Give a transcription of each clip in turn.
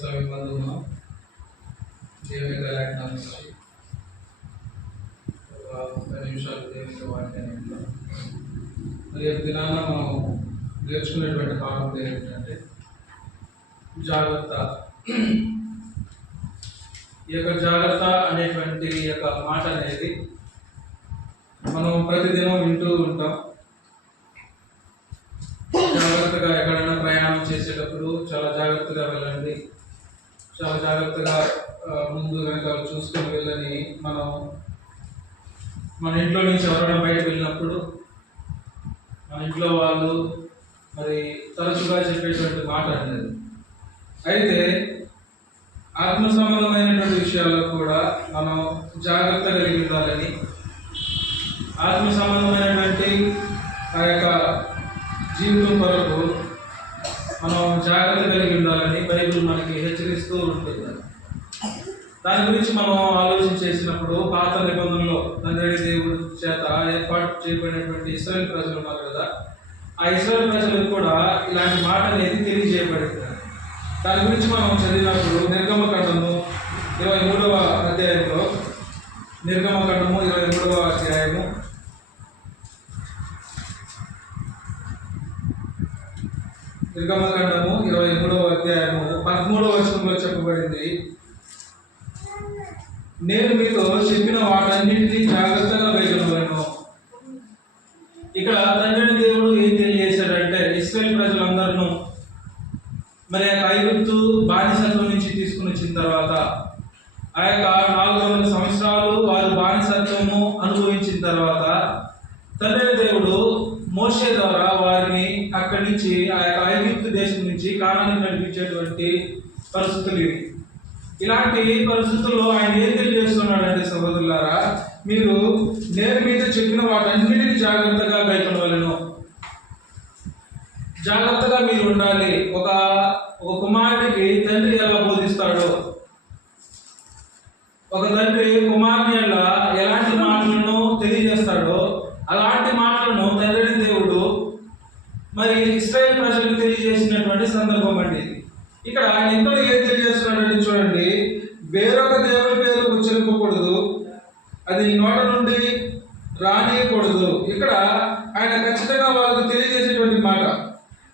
సమీపంలో దేవుని లేఖనాల నుంచి ఒక 30 నిమిషాలు దేవుని వాక్యాన్ని రేపు దినాన మనం నేర్చుకునేటువంటి పాఠం ఏంటంటే జాగ్రత్త. ఈ యొక్క జాగ్రత్త అనేటువంటి ఈ యొక్క మాట అనేది మనం ప్రతిదినం వింటూ ఉంటాం. జాగ్రత్తగా ఎక్కడైనా ప్రయాణం చేసేటప్పుడు చాలా జాగ్రత్తగా వెళ్ళండి, చాలా జాగ్రత్తగా ముందు కనుక చూసుకొని వెళ్ళని మనం మన ఇంట్లో నుంచి ఎవరైనా బయటకు వెళ్ళినప్పుడు మన ఇంట్లో వాళ్ళు మరి తరచుగా చెప్పేటువంటి మాట అనేది. అయితే ఆత్మ సంబంధమైనటువంటి విషయాల్లో కూడా మనం జాగ్రత్త కలిగి ఉండాలని, ఆత్మ సంబంధమైనటువంటి ఆ యొక్క జీవితం కొరకు మనం జాగ్రత్త కలిగి ఉండాలని బైబిల్ మనకి హెచ్చరిస్తూ ఉంటుంది. దాని గురించి మనం ఆలోచన చేసినప్పుడు పాత నిబంధనలో తండ్రి దేవుడి చేత ఏర్పాటు చేయబడినటువంటి ఇశ్రాయేలు ప్రజలు ఉన్నారు కదా, ఆ ఇశ్రాయేలు ప్రజలకు కూడా ఇలాంటి మాట అనేది తెలియజేయబడింది. దాని గురించి మనం చదివినప్పుడు నిర్గమకాండము 23వ అధ్యాయంలో, నిర్గమకాండము 23వ అధ్యాయము 23వ అధ్యాయము 13వ వచనంలో చెప్పబడింది, నేను మీతో చెప్పిన వాటన్నింటినీ జాగ్రత్తగా వేయగలను. ఇక్కడ తండ్రి దేవుడు ఏం తెలియజేశాడంటే ఇశ్రాయేలు ప్రజలందరూ మరి ఆ ఐగుప్తు బానిసత్వం నుంచి తీసుకుని వచ్చిన తర్వాత ఆ యొక్క 400 సంవత్సరాలు వారు బానిసత్వము అనుభవించిన తర్వాత తండ్రి దేవుడు మోషే ద్వారా వారిని అక్కడి నుంచి ఆ యొక్క ఐగుప్తు దేశం నుంచి కానానికి నడిపించేటువంటి పరిస్థితులు ఇవి. ఇలాంటి పరిస్థితుల్లో ఆయన ఏం తెలియజేస్తున్నాడంటే, సహోదరులారా, మీరు నేను మీద చెప్పిన వాటన్నిటిని జాగ్రత్తగా గైకొనవలెను, జాగ్రత్తగా మీరు ఉండాలి. ఒక కుమారుడికి తండ్రి ఎలా బోధిస్తాడో, ఒక తండ్రి కుమారుని ఎలాంటి మాటలను తెలియజేస్తాడో అలాంటి మాటలను తండ్రి దేవుడు మరి ఇశ్రాయేలు ప్రజలకు తెలియజేసినటువంటి సందర్భం అండి. ఇక్కడ ఆయన ఇంట్లో ఏం తెలియజేస్తున్నాడంటే చూడండి, వేరొక దేవుని పేరు ఉచ్చరింపకూడదు, అది నోట నుండి రానియకూడదు. ఇక్కడ ఆయన ఖచ్చితంగా వాళ్ళకు తెలియజేసేటువంటి మాట,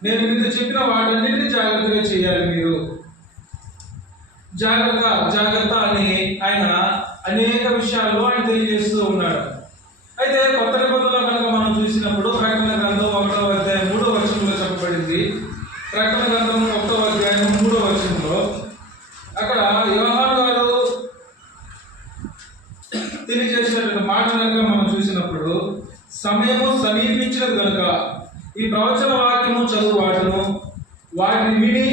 నేను మీతో చెప్పిన వాటన్నిటిని జాగ్రత్తగా చేయాలి, మీరు జాగ్రత్త జాగ్రత్త అని ఆయన అనేక విషయాల్లో ఆయన తెలియజేస్తూ ఉన్నాడు. అయితే కొత్త నిబంధనలో కనుక మనం చూసినప్పుడు ప్రకటన గ్రంథం 1వ అధ్యాయం 3వ వచనంలో చెప్పబడింది. ప్రకటన గ్రంథం 1వ అధ్యాయం 3వ వచనంలో అక్కడ యోహాను గారు తెలియజేసినటువంటి మాట కనుక మనం చూసినప్పుడు, సమయము సమీపించినది కనుక ఈ ప్రవచన వాక్యము చదువు వాటిని విని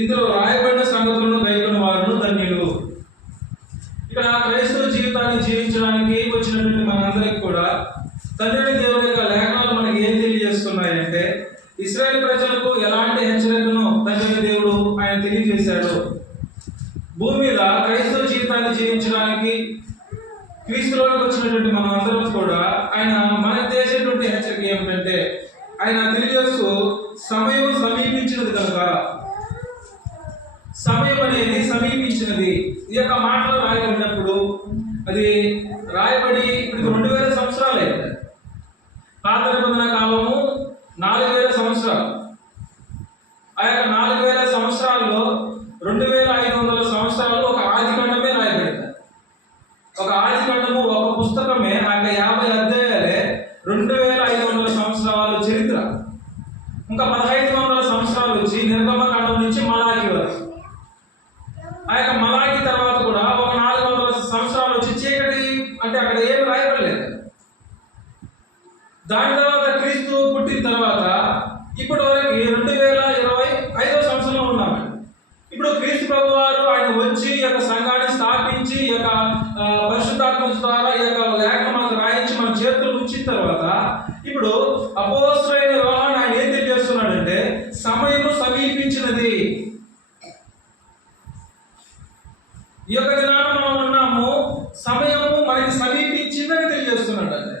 ఇందులో రాయబడిన సంగతులను గైకొన్న వారును ధన్యులు. ఇక్కడ క్రైస్తవ జీవితాన్ని జీవించడానికి వచ్చినటువంటి మనందరికి కూడా తండ్రి దేవుని యొక్క లేఖనాలు మనకి ఏం తెలియజేస్తున్నాయంటే, ఇశ్రాయేలు ప్రజలకు ఎలాంటి హెచ్చరికను తండ్రి దేవుడు ఆయన తెలియజేశాడు. భూమి మీద క్రైస్తవ జీవితాన్ని జీవించడానికి క్రీస్తులోకి వచ్చినటువంటి మనం అందరం కూడా ఆయన మనకు చేసేటువంటి హెచ్చరిక ఏమిటంటే, ఆయన తెలియజేస్తూ సమయం సమీపించినది కనుక, సమయం అనేది సమీపించినది. ఈ యొక్క మాటలు రాయబడినప్పుడు అది రాయబడి ఇప్పుడు 2000 సంవత్సరాలు అయింది. పాత నిబంధన కాలము 4000 సంవత్సరాలు. ఆ యొక్క 4000 సంవత్సరాల్లో 2500 సంవత్సరాలు ఒక ఆదికాండమే రాయబడింది. ఒక ఆదికాండము, ఒక పుస్తకమే, ఆ యొక్క 50 అధ్యాయాలే 2500 సంవత్సరాలు చరిత్ర. ఇంకా 1500 సంవత్సరాలు వచ్చి నిర్గమకాండం నుంచి మలాకి వరకు. ఆ యొక్క మలాకి తర్వాత కూడా ఒక 400 సంవత్సరాలు వచ్చి చీకటి, అంటే అక్కడ ఏమి రాయబడలేదు. దాని తర్వాత క్రీస్తు పుట్టిన తర్వాత ఇప్పటి వరకు 2025వ సంవత్సరంలో ఉన్నామండి. ఇప్పుడు క్రీస్తు ప్రభు వారు ఆయన వచ్చి ఈ యొక్క సంఘాన్ని స్థాపించి ఈ యొక్క పరిశుద్ధాత్మ ద్వారా ఈ యొక్క లేఖను మనకు రాయించి మన చేతులు ఉంచిన తర్వాత ఇప్పుడు అపోస్తలుడైన యోహాను ఆయన ఏం తెలియజేస్తున్నాడంటే, సమయము సమీపించినది. ఈ యొక్క దినాన మనం ఉన్నాము, సమయము మనకి సమీపించిందని తెలియజేస్తున్నాడు అండి.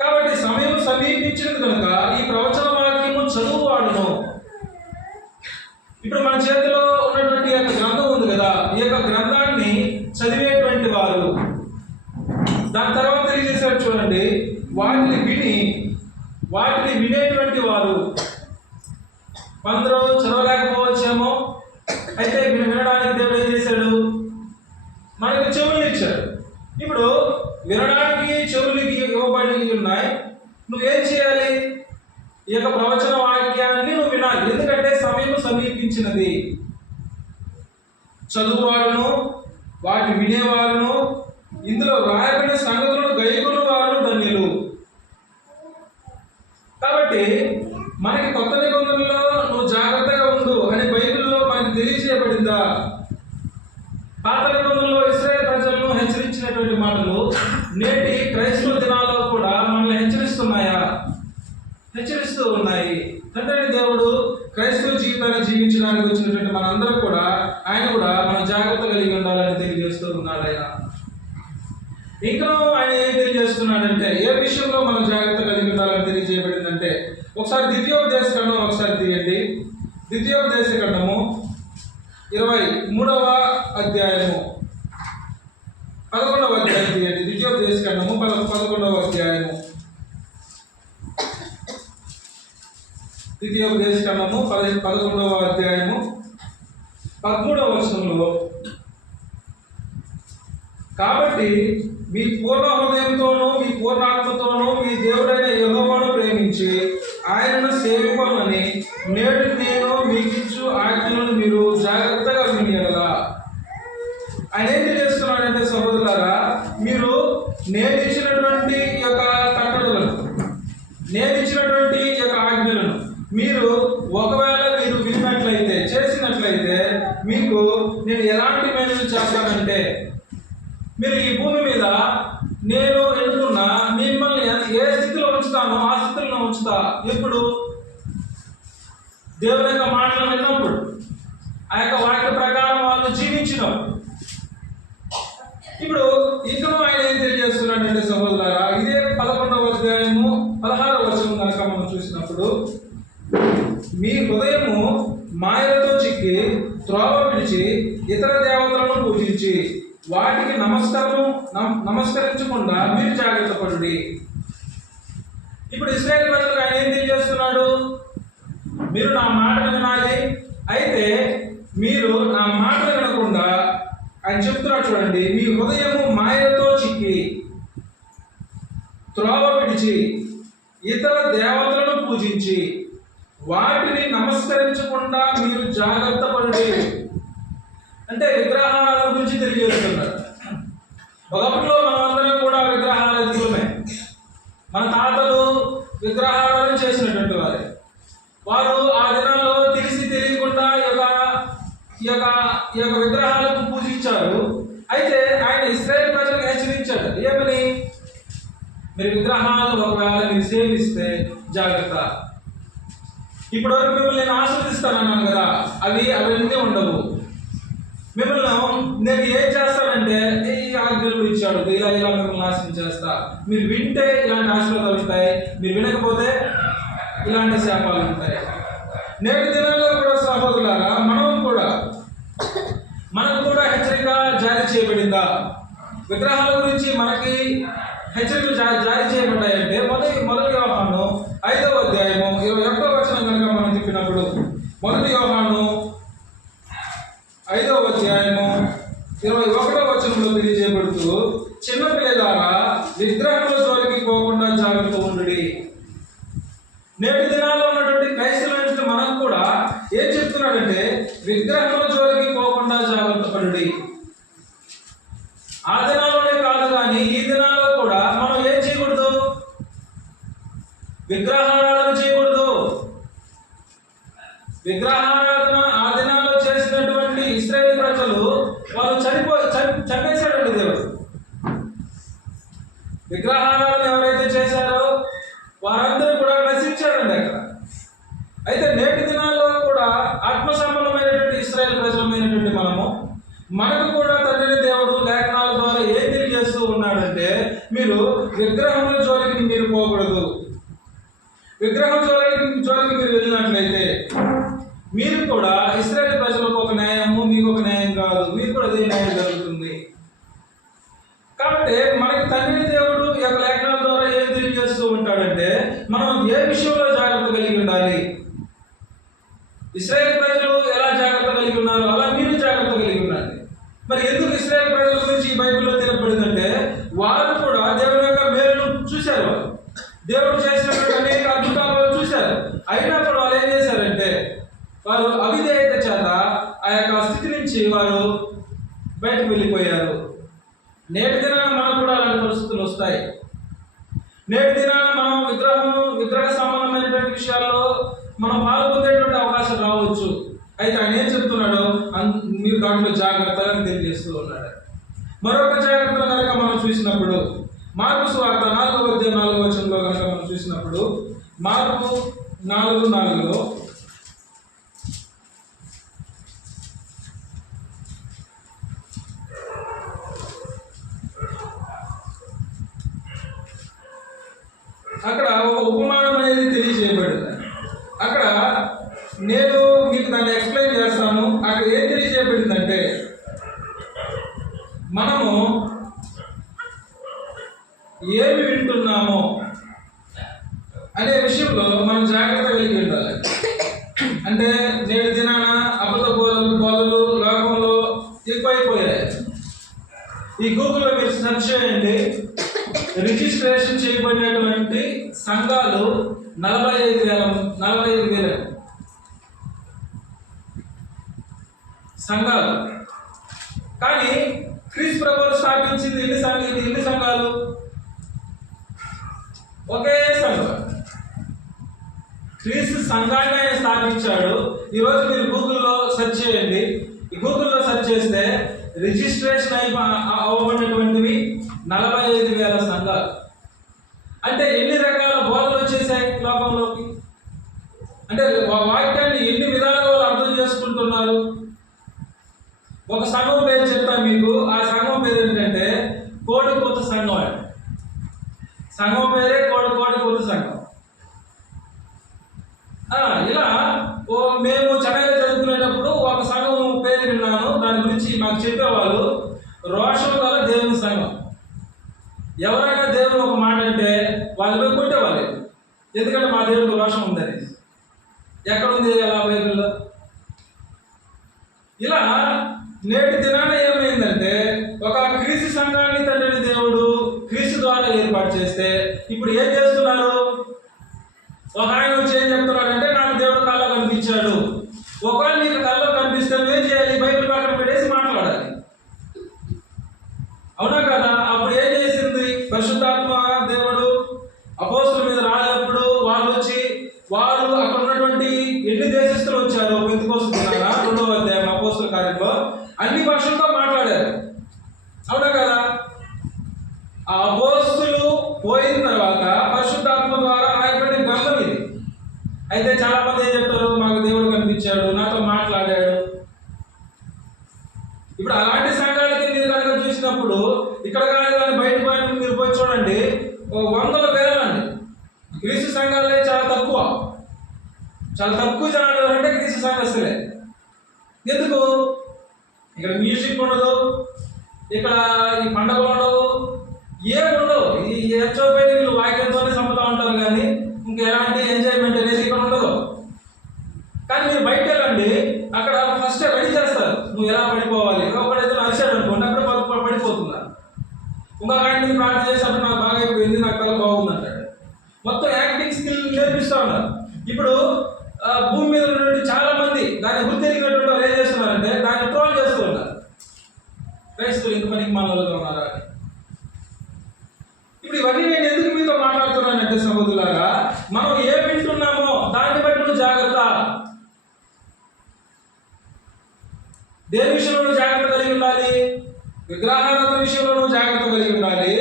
కాబట్టి సమయం సమీపించినది కనుక ఈ ప్రవచన వాక్యము చదువువాడును. ఇప్పుడు మన చేతిలో ఉన్నటువంటి యొక్క గ్రంథం ఉంది కదా, ఈ యొక్క గ్రంథాన్ని చదివేటువంటి వారు, దాని తర్వాత తెలియజేశారు చూడండి, వాటిని వినేటువంటి వారు. కొందరు చదవలేకపోవచ్చేమో, అయితే వినడానికి దేవుడు ఏం చేశాడు, మనకి చెవులు ఇచ్చాడు. ఇప్పుడు వినడానికి చెవులకి ఇవ్వబడి ఉన్నాయి. నువ్వేం చేయాలి? ఈ యొక్క ప్రవచన వాక్యాన్ని నువ్వు వినాలి, ఎందుకంటే సమయం సమీపించినది. చదువువారును వాటిని వినేవారును ఇందులో రాయబడిన సంగతులను గైకొను వారు ధన్యులు. కాబట్టి మనకి కొత్త నిబంధనలో నువ్వు జాగ్రత్తగా ఉండు అని బైబిల్లో మనకి తెలియజేయబడిందా? పాత నిబంధనలో ఇశ్రాయేలు ప్రజలను హెచ్చరించినటువంటి మాటలు నేటి క్రైస్తవ దినాల్లో కూడా మనల్ని హెచ్చరిస్తున్నాయా? హెచ్చరిస్తూ ఉన్నాయి. తండ్రి దేవుడు క్రైస్తవ జీవితాన్ని జీవించడానికి వచ్చినటువంటి మనందరం కూడా ఆయన కూడా మనం జాగ్రత్త కలిగి ఉండాలని తెలియజేస్తూ ఉన్నాడు. ఇంకా ఆయన ఏం తెలియజేస్తున్నాడంటే, ఏ విషయంలో మనం జాగ్రత్త కలిగి ఉండాలని తెలియజేయబడిందంటే, ఒకసారి ద్వితీయోపదేశ ఖండం ఒకసారి తీయండి. ద్వితీయోపదేశ ఖండము 23వ అధ్యాయము 11వ అధ్యాయం తీయండి. ద్వితీయోపదేశ ఖండము 11వ అధ్యాయము. ద్వితీయోపదేశ ఖండము 11వ అధ్యాయము 13వ వచనంలో, కాబట్టి మీ పూర్ణ హృదయంతోనూ మీ పూర్ణాత్మతోనూ మీ దేవుడైన యెహోవాను ప్రేమించి ఆయనను సేవింపమని నేడు నేను మీకిచ్చు ఆజ్ఞలను మీరు జాగ్రత్తగా వినియగలరా. ఆయన ఏం తెలియజేస్తున్నాడంటే, సహోదరులారా, మీరు నేను ఇచ్చినటువంటి యొక్క కట్టడలను, నేను ఇచ్చినటువంటి యొక్క ఆజ్ఞలను మీరు ఒకవేళ మీరు విన్నట్లయితే, చేసినట్లయితే మీకు నేను ఎలాంటి మేలు చేస్తానంటే, మీరు ఈ భూమి మీద నేను ఎన్నుకున్న మిమ్మల్ని ఏ స్థితిలో ఉంచుతానో ఆ స్థితిలో ఉంచుతా. ఎప్పుడు? దేవుని యొక్క మాటలు విన్నప్పుడు, ఆ యొక్క వాక్య ప్రకారం వాళ్ళు జీవించినప్పుడు. ఇప్పుడు ఇక్కడ ఆయన ఏం తెలియజేస్తున్నాడంటే, సహోదరులారా, ఇదే 11వ అధ్యాయము 16వ వచనం కనుక మనం చూసినప్పుడు, మీ హృదయము మాయలతో చిక్కి త్రోవ విడిచి ఇతర దేవతలను పూజించి వాటికి నమస్కరించకుండా మీరు జాగ్రత్త పడుడి. ఇప్పుడు ఇశ్రాయేలు ప్రజలకు ఆయన ఏం తెలియజేస్తున్నాడు? మీరు నా మాట వినాలి. అయితే మీరు నా మాట వినకుండా ఆయన చెప్తున్నాడు చూడండి, మీ హృదయము మాయలతో చిక్కి త్రోవ విడిచి ఇతర దేవతలను పూజించి వాటిని నమస్కరించకుండా మీరు జాగ్రత్త పడుడి. అంటే విగ్రహాల గురించి తెలియజేస్తున్నాడు. ఒకప్పుడు మనమందరం కూడా విగ్రహారాధికులమే. మన తాతలు విగ్రహారాధన చేసినటువంటి వారు ఆ దినాల్లో తెలియకుండా ఈ యొక్క విగ్రహాలకు పూజించారు. అయితే ఆయన ఇశ్రాయేలు ప్రజలకు హెచ్చరించాడు, ఏమని? మీరు విగ్రహాలు ఒకవేళ మీరు సేవిస్తే జాగ్రత్త. ఇప్పటివరకు మిమ్మల్ని నేను ఆశీర్వదిస్తానన్నాను కదా, అవన్నీ ఉండవు. మిమ్మల్ని నేను ఏం చేస్తానంటే, ఈ ఆజ్ఞలు ఇచ్చాడు, ఇలా మిమ్మల్ని నాశనం చేస్తా. మీరు వింటే ఇలాంటి ఆశీర్వాదాలు ఉంటాయి, మీరు వినకపోతే ఇలాంటి శాపాలు ఉంటాయి. నేటి దినాల్లో కూడా సహోదరులారా, మనకు కూడా హెచ్చరిక జారీ చేయబడిందా? విగ్రహాల గురించి మనకి హెచ్చరికలు జారీ చేయబడ్డాయంటే, మొదటి యోహాను 5వ అధ్యాయము 21వ వచనం కనుక మనం చెప్పినప్పుడు, మొదటి యోహాను 5వ అధ్యాయము 21వ వచనంలో తెలియజేయబడుతూ, చిన్న పిల్లలారా విగ్రహముల జోలికి పోకుండా జాగ్రత్త ఉండుడి. నేటి దినాల్లో ఉన్నటువంటి క్రైస్తవులైన మనకు కూడా ఏం చెప్తున్నాడంటే, విగ్రహముల జోలికి పోకుండా జాగ్రత్త పడుడి. ఆ దినాల్లోనే కాదు కానీ ఈ దినాల్లో కూడా మనం ఏం చేయకూడదు? విగ్రహారాధన చేయకూడదు. విగ్రహారాధన ఆ దినాల్లో చేసినటువంటి ఇశ్రాయేలు ప్రజలు వాళ్ళు చంపేశాడండి దేవుడు. విగ్రహారాధన ఎవరైతే చేశారో వారందరూ కూడా నశించారండి అక్కడ. అయితే నేటి దినాల్లో కూడా ఆత్మ సంబంధమైనటువంటి ఇశ్రాయేలు ప్రజలమైనటువంటి మనకు కూడా తండ్రి దేవుడు లేఖనాల ద్వారా ఏం తెలియజేస్తూ ఉన్నాడంటే, మీరు విగ్రహముల జోలికి మీరు పోకూడదు. విగ్రహం జోలికి మీరు వెళ్ళినట్లయితే మీరు కూడా ఇశ్రాయేలు ప్రజలకు ఒక న్యాయము, మీకు ఒక న్యాయం కాదు, మీకు కూడా అదే న్యాయం జరుగుతుంది. కాబట్టి మనకి తండ్రి దేవుడు ఈ యొక్క లేఖనాల ద్వారా ఏం తెలియజేస్తూ ఉంటాడంటే, మనం ఏ విషయంలో జాగ్రత్త కలిగి ఉండాలి. ఇశ్రాయేలు ప్రజలు ఎలా జాగ్రత్త కలిగి ఉన్నారు, అలా మీరు జాగ్రత్త కలిగి ఉండాలి. మరి ఎందుకు ఇశ్రాయేలు ప్రజల గురించి ఈ బైబిల్లో తెలుపబడిందంటే, వారు కూడా దేవుని యొక్క మేలును చూశారు, దేవుడు చేసినటువంటి అనేక అద్భుతాలు చూశారు. అయినప్పుడు వాళ్ళు ఏం చేశారంటే, వారు అవిధేయత చేత ఆ యొక్క స్థితి నుంచి వారు బయటకు వెళ్ళిపోయారు. నేటి దినాన మనకు కూడా అలాంటి పరిస్థితులు వస్తాయి. నేటి దినాన మనం విగ్రహ సంబంధమైనటువంటి విషయాల్లో మనం పాల్గొనేటువంటి అవకాశం రావచ్చు. అయితే ఆయన ఏం చెప్తున్నాడో మీరు దాంట్లో జాగ్రత్తగా తెలియజేస్తూ ఉన్నాడు. మరొక జాగ్రత్త కనుక మనం చూసినప్పుడు, మార్కు సువార్త 4:4 కనుక మనం చూసినప్పుడు, మార్కు 4:4 అక్కడ ఒక ఉపమానం అనేది తెలియజేయబడింది. అక్కడ నేను మీకు దాన్ని ఎక్స్ప్లెయిన్ చేస్తాను. అక్కడ ఏం తెలియజేయబడిందంటే, మనము ఏమి వింటున్నామో అనే విషయంలో మనం జాగ్రత్త కలిగి ఉండాలి. అంటే నేటి దినాన అబద్ధ బోధలు లోకంలో ఎక్కువైపోయాయి. ఈ గూగుల్లో మీరు సెర్చ్ చేయండి, రిజిస్ట్రేషన్ చేయబడినటువంటి సంఘాలు 45,000 సంఘాలు. కానీ క్రీస్తు ప్రభువు స్థాపించింది ఎన్ని సంఘాలు? ఒకే సంఘం. క్రీస్తు సంఘాన్ని ఆయన స్థాపించాడు. ఈరోజు మీరు గూగుల్లో సెర్చ్ చేయండి. ఈ గూగుల్లో సెర్చ్ చేస్తే రిజిస్ట్రేషన్ అవ్వబడినటువంటివి 45,000 సంఘాలు. అంటే ఎన్ని రకాల బోధలు వచ్చేసాయి లోకంలోకి. అంటే వాక్యాన్ని ఎన్ని విధాలుగా వాళ్ళు అర్థం చేసుకుంటున్నారు. ఒక సంఘం పేరు చెప్తాను మీకు. ఆ సంఘం పేరు ఏంటంటే కోడికూత సంఘం అండి. సంఘం పేరే కోడికూత సంఘం. ఇలా మేము చెన్నైలో చదువుకునేటప్పుడు ఒక సంఘం పేరు విన్నాను. దాని గురించి మాకు చెప్పేవాళ్ళు రోషం గల దేవుని సంఘం. ఎవరైనా దేవుడు ఒక మాట అంటే వాళ్ళు పోయి కొట్టేవాళ్ళు. ఎందుకంటే మా దేవుడికి రోషం ఉందని. ఎక్కడుంది అలా బైబిల్లో? ఇలా నేటి దినాన ఏమైందంటే, ఒక క్రీస్తు సంఘాన్ని తండ్రి దేవుడు క్రీస్తు ద్వారా ఏర్పాటు చేస్తే ఇప్పుడు ఏం చేస్తున్నారు? ఒక ఆయన వచ్చి ఏం చెప్తున్నాడంటే, నాకు దేవుడు కళ్ళ కనిపించాడు. ఒకవేళ నీకు కళ్ళ కనిపిస్తే ఏం చేయాలి? బైబిల్ పక్కన పెట్టేసి మాట్లాడాలి. అవునా కదా? అప్పుడు ఏం చేసింది పరిశుద్ధాత్మ దేవుడు అపోస్తుల మీద రాలేటప్పుడు వాళ్ళు అక్కడ ఉన్నటువంటి ఎన్ని దేశస్తులు వచ్చారు పెంతెకోస్తు దినాన 2వ అధ్యాయం అపోస్తుల కార్యంలో అన్ని భాషలతో మాట్లాడారు. అవునా కదా? ఆ అపోస్తులు పోయిన తర్వాత పరిశుద్ధాత్మ ద్వారా రాయబడిన గ్రంథం ఇది. అయితే చాలా మంది ఏం చెప్తారు, మాకు దేవుడు కనిపించాడు, నాతో మాట్లాడాడు. ఇప్పుడు అలాంటి సంఘాలకి మీరు కనుక చూసినప్పుడు ఇక్కడ కానీ బయట మీరు పోయి చూడండి, 100,000 అండి. క్రీస్తు సంఘాలే చాలా తక్కువ జనాలు అంటే క్రీస్తు సంఘస్థులే. ఎందుకు? ఇక్కడ మ్యూజిక్ ఉండదు, ఇక్కడ ఈ పండుగలు ఉండవు, ఏముండవు. ఈ హెచ్చోపేట వీళ్ళు వాక్యంతోనే చంపుతూ ఉంటారు, కానీ ఇంకెలాంటి ఎంజాయ్మెంట్ అనేది ఇక్కడ ఉండదు. కానీ మీరు బయటకు వెళ్ళండి, అక్కడ ఫస్ట్ రెడీ చేస్తారు, నువ్వు ఎలా పడిపోవాలి. ఒకడైతే అరిశాడు అనుకోండి, అప్పుడే పడిపోతున్నారు. ఇంకొక ఆయన మీరు ప్రార్థన చేసినప్పుడు నాకు బాగా అయిపోయింది, నాకు తల బాగుంది అంటాడు. మొత్తం యాక్టింగ్ స్కిల్ నేర్పిస్తూ ఉన్నారు. ఇప్పుడు భూమి మీద ఉన్నటువంటి చాలా మంది దాన్ని గుర్తెరిగినటువంటి వాళ్ళు ఏం చేస్తున్నారంటే దాన్ని ట్రోల్ చేస్తూ ఉన్నారు. క్రైస్తవులు ఇంత పనికి మానవులుగా ఉన్నారా అని. ఇప్పుడు ఇవన్నీ నేను ఎందుకు మీతో మాట్లాడుతున్నానంటే సహోదరులారా, మనం ఏం వింటున్నామో దాన్ని బట్టి నువ్వు జాగ్రత్త. దేని విషయంలో జాగ్రత్త కలిగి ఉండాలి? విగ్రహారాధన విషయంలో నువ్వు జాగ్రత్త కలిగి ఉండాలి.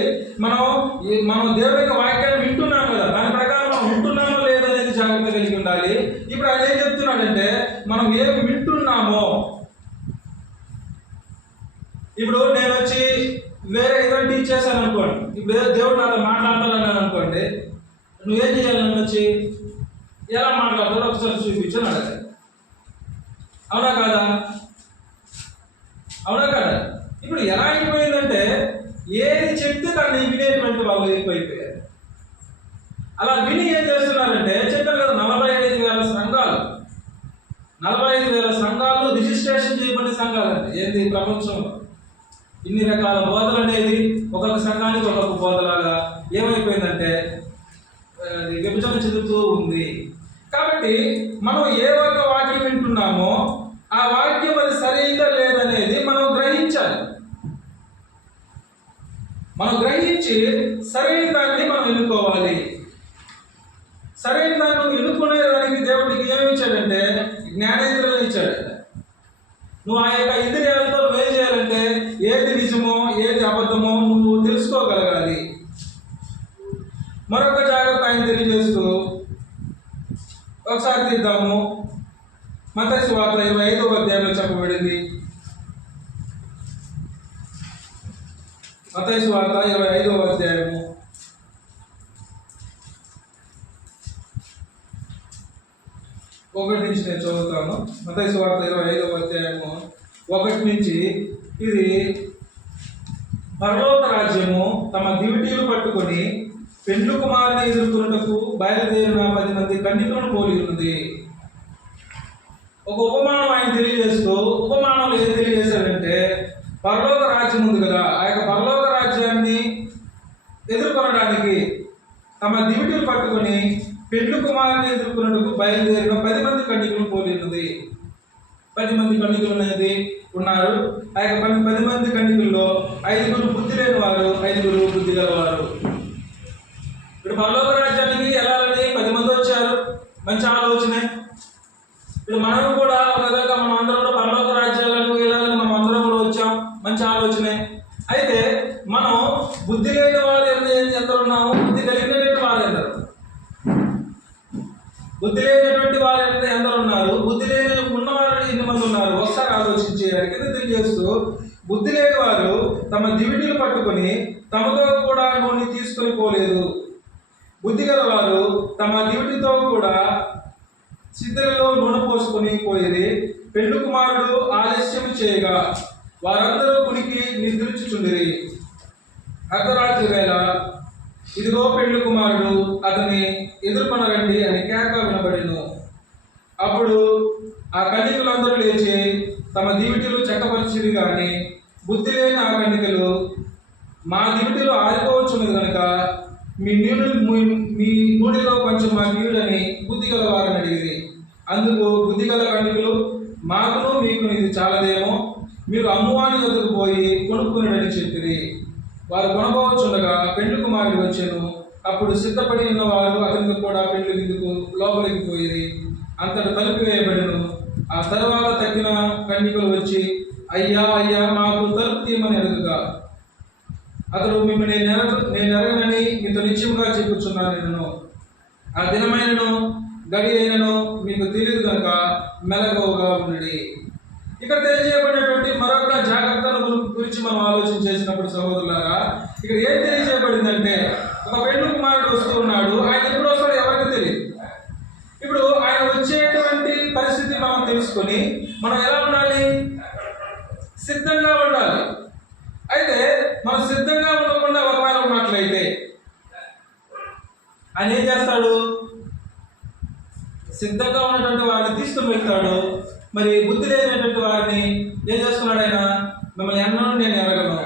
మనం దేవుని యొక్క వాక్యాన్ని వింటున్నాం కదా, దాని ప్రకారం మనం వింటున్నామో లేదనేది జాగ్రత్త కలిగి ఉండాలి. ఇప్పుడు ఆయన ఏం చెప్తున్నాడంటే, మనం ఏమి వింటున్నామో. ఇప్పుడు నేను వచ్చి వేరే ఏదో టీచ్ చేశాను అనుకోండి, ఇప్పుడు దేవుడు నాతో మాట్లాడతానన్నాను అనుకోండి, నువ్వేం చేయాలి? నన్ను వచ్చి ఎలా మాట్లాడతాడో ఒకసారి చూపించని అడగాలి. అవునా కాదా? అవునా కాదా? ఇప్పుడు ఎలా అయిపోయిందంటే ఏది చెప్తే దాన్ని వినేటువంటి వాళ్ళు ఎక్కువైపోయారు. అలా విని ఏం చేస్తున్నారంటే, చెప్పారు కదా 45,000 సంఘాలు, 45,000 సంఘాలు రిజిస్ట్రేషన్ చేయబడిన సంఘాలు అంటే ఏంది ప్రపంచంలో. ఇన్ని రకాల బోధలు అనేది ఒక్కొక్క సంఘానికి ఒక్కొక్క బోధలాగా ఏమైపోయిందంటే విభజన చెందుతూ ఉంది. కాబట్టి మనం ఏ ఒక్క వాక్యం వింటున్నామో ఆ వాక్యం అది సరైందా లేదనేది మనం గ్రహించాలి. మనం గ్రహించి సరైన దాన్ని మనం ఎన్నుకోవాలి. సరైన దాన్ని ఎన్నుకునే దానికి దేవుడికి ఏమి ఇచ్చాడంటే జ్ఞానేంద్రియాలు ఇచ్చాడు. నువ్వు ఆ యొక్క ఇంద్రియాలతో ఏం చేయాలంటే ఏది నిజమో ఏది అబద్ధమో నువ్వు తెలుసుకోగలగాలి. మరొక జాగ్రత్త ఆయన తెలియజేస్తూ ఒకసారి తీద్దాము. మత్తయి సువార్త 25వ అధ్యాయంలో చెప్పబడింది. మత్తయి సువార్త 25వ అధ్యాయము 1 నుంచి నేను చదువుతాను. మత్తయి సువార్త 25వ అధ్యాయము 1 నుంచి. ఇది పరలోక రాజ్యము తమ దివిటీలు పట్టుకొని పెండ్లు కుమారుని ఎదుర్కొనుటకు బయలుదేరిన 10 మంది కన్యకలను పోలి ఉన్నది. ఒక ఉపమానం ఆయన తెలియజేస్తూ, ఉపమానంలో ఏం తెలియజేశాడంటే పరలోక రాజ్యం ఉంది కదా, ఆ యొక్క పరలోక రాజ్యాన్ని ఎదుర్కొనడానికి తమ దివిటీలు పట్టుకొని పెండ్లు కుమారుని ఎదుర్కొనుటకు బయలుదేరిన 10 మంది కన్యకలను పోలి ఉన్నది. 10 మంది కన్యకలు అనేది ఉన్నారు. ఆ యొక్క 10 మంది కన్యకల్లో 5 బుద్ధి లేని వారు, 5 బుద్ధి గలవారు. ఇప్పుడు పరలోక రాజ్యానికి వెళ్ళాలని 10 మంది వచ్చారు, మంచి ఆలోచనే. ఇప్పుడు మనం కూడా ఒక విధంగా మనం అందరం కూడా పరలోక రాజ్యాలకు వెళ్ళాలని మనం అందరం కూడా వచ్చాం, మంచి ఆలోచనే. అయితే మనం బుద్ధి లేని వారు ఎందరు ఉన్నాము, బుద్ధి కలిగినటువంటి వారు ఎందరు, బుద్ధి లేనటువంటి వారు ఎందరు ఉన్నారు, బుద్ధి లేని ఉన్నవారు ఎన్ని మంది ఉన్నారు ఒకసారి ఆలోచించేయాలి. కింద తెలియజేస్తూ బుద్ధి లేని వారు తమ దివిటీలు పట్టుకొని తమతో కూడా నూనె తీసుకొని పోలేదు. బుద్ధి గలవారు తమ దివిటితో కూడా సిద్ధలలో నూనె పోసుకొని పోయేది. పెండ్లి కుమారుడు ఆలస్యం చేయగా వారందరూ కునికి నిద్రించుచుండిరి. అర్ధరాత్రి వేళ ఇదిగో పెండ్లి కుమారుడు, అతని ఎదుర్కొనరండి అని కేక వినబడెను. అప్పుడు ఆ కన్యకలందరూ లేచి తమ దివిటీలు చక్కపరిచిరి. కానీ బుద్ధి లేని ఆ కన్యకలు, మా దివిటీలు ఆరిపోవచ్చున్నది కనుక మీ నూనెలో కొంచెం మాకు ఇవ్వడని బుద్ధి గల వారిని అడిగిరి. అందుకు బుద్ధి గల కన్యకలు, మాకును మీకును ఇది చాలదేమో, మీరు అమ్మువాని వద్దకు పోయి కొనుక్కునేడని చెప్పిరి. వారు కొనబోవచ్చుండగా పెండ్లి కుమారుడు వచ్చెను. అప్పుడు సిద్ధపడి ఉన్నవారు అతనితో కూడా పెండ్లి విందుకు లోపలికి పోయిరి. అంతట తలుపు వేయబడెను. ఆ తర్వాత తగ్గిన కన్యకలు వచ్చి, అయ్యా అయ్యా మాకు తలుపు తీయమని అడుగుగా అతడు మిమ్మల్ని నేను ఎరగనని మీతో నిశ్చయముగా చెప్పుచున్నాను. నేను ఆ దినమైనను గడి అయినను మీకు తెలియదు కనుక మెలకువగా ఉండండి. ఇక్కడ తెలియజేయబడినటువంటి మరొక జాగ్రత్తల గురించి మనం ఆలోచన చేసినప్పుడు సహోదరులారా, ఇక్కడ ఏం తెలియజేయబడిందంటే ఒక పెండ్లి కుమారుడు వస్తూ ఉన్నాడు. ఆయన ఎప్పుడు వస్తాడో ఎవరికి తెలియదు. ఇప్పుడు ఆయన వచ్చేటువంటి పరిస్థితి మనం తెలుసుకొని మనం ఎలా ఉండాలి? సిద్ధంగా ఉండాలి. అయితే మనం సిద్ధంగా ఉండకుండా ఒకవేళ ఉన్నట్లయితే ఆయన ఏం చేస్తాడు? సిద్ధంగా ఉన్నటువంటి వారిని తీసుకుని వెళ్తాడు. మరి బుద్ధి లేనటువంటి వారిని ఏం చేస్తున్నాడు ఆయన? మిమ్మల్ని ఎన్నో నేను ఎరగను.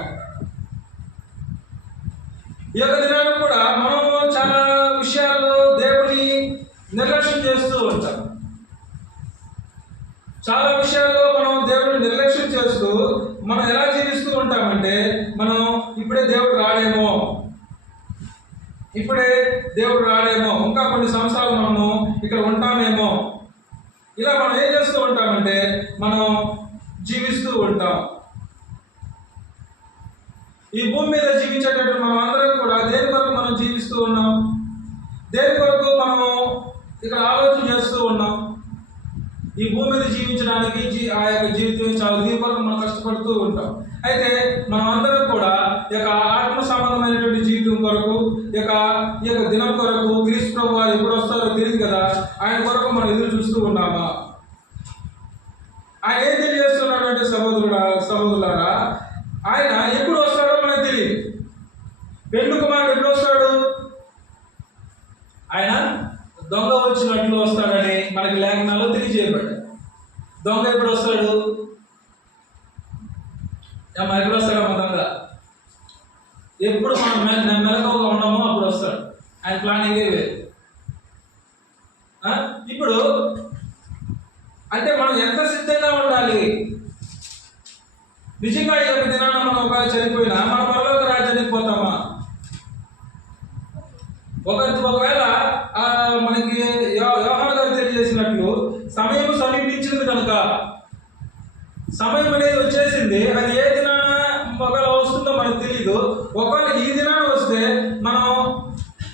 ఈ యొక్క దినాలు కూడా మనం చాలా విషయాల్లో దేవుని నిర్లక్ష్యం చేస్తూ ఉంటాం. చాలా విషయాల్లో మనం దేవుడిని నిర్లక్ష్యం చేస్తూ మనం ఎలా జీవిస్తూ ఉంటామంటే, మనం ఇప్పుడే దేవుడు రాడేమో, ఇంకా కొన్ని సంవత్సరాలు మనము ఇక్కడ ఉంటామేమో, ఇలా మనం ఏం చేస్తూ ఉంటామంటే మనం జీవిస్తూ ఉంటాం. ఈ భూమి మీద జీవించేటప్పుడు మనం అందరం కూడా దేని కొరకు మనం జీవిస్తూ ఉన్నాం, దేని కొరకు మనం ఇక్కడ ఆలోచన చేస్తూ ఉన్నాం. ఈ భూమి మీద జీవించడానికి ఆ యొక్క జీవితం చాలా దీని కొరకు మనం కష్టపడుతూ ఉంటాం. అయితే మనం అందరం కూడా ఈ యొక్క ఆత్మ సంబంధమైనటువంటి జీవితం కొరకు, ఈ యొక్క దినం కొరకు, క్రీస్తు ప్రభు వారు ఎప్పుడు వస్తారో తెలియదు కదా, ఆయన కొరకు మనం ఎదురు చూస్తూ ఉన్నామా? ఆయన ఏం తెలియజేస్తున్నాడు అంటే సహోదరులారా, ఆయన ఎప్పుడు వస్తాడో మనకు తెలియదు. పెండ్లి కుమారుడు ఎప్పుడు వస్తాడు? ఆయన దొంగ వచ్చినట్లు వస్తాడని మనకి లేఖనాల్లో తెలియజేయబడ్డాడు. దొంగ ఎప్పుడు వస్తాడు? ఎప్పుడు వస్తాడు? దొంగ ఎప్పుడు మనం మెలకువగా ఉన్నామో అప్పుడు వస్తాడు. ఆయన ప్లానింగే వేరు. ఇప్పుడు అంటే మనం ఎంత సిద్ధంగా ఉండాలి? నిజంగా ఈ యొక్క దినాన మనం ఒకవేళ చనిపోయినా మన పరలోక రాజ్యానికి పోతామా? ఒకవేళ మనకి యోహాను గారు తెలియజేసినట్లు సమయం సమీపించింది కనుక, సమయం అనేది వచ్చేసింది. అది ఏ దినాన ఒకవేళ వస్తుందో మనకు తెలియదు. ఒకవేళ ఈ దినాన వస్తే మనం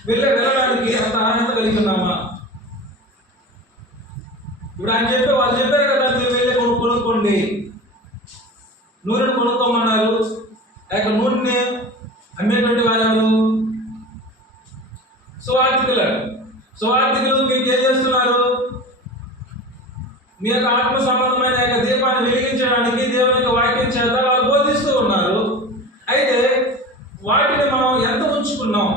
వెళ్ళడానికి అంత అర్హత కలిగి ఉన్నామా? ఇప్పుడు ఆయన వాళ్ళు చెప్పారు కదా, మీరు వెళ్ళి కొనుక్కోండి, నూనెను కొనుక్కోమన్నారు. లేక నూనెని అమ్మేటువంటి వారు సువార్థికులు మీకు ఏం చేస్తున్నారు? మీ యొక్క ఆత్మ సంబంధమైన యొక్క దీపాన్ని వెలిగించడానికి దేవుని యొక్క వాక్యం చేత వాళ్ళు బోధిస్తూ ఉన్నారు. అయితే వాటిని మనం ఎంత ఉంచుకున్నాం,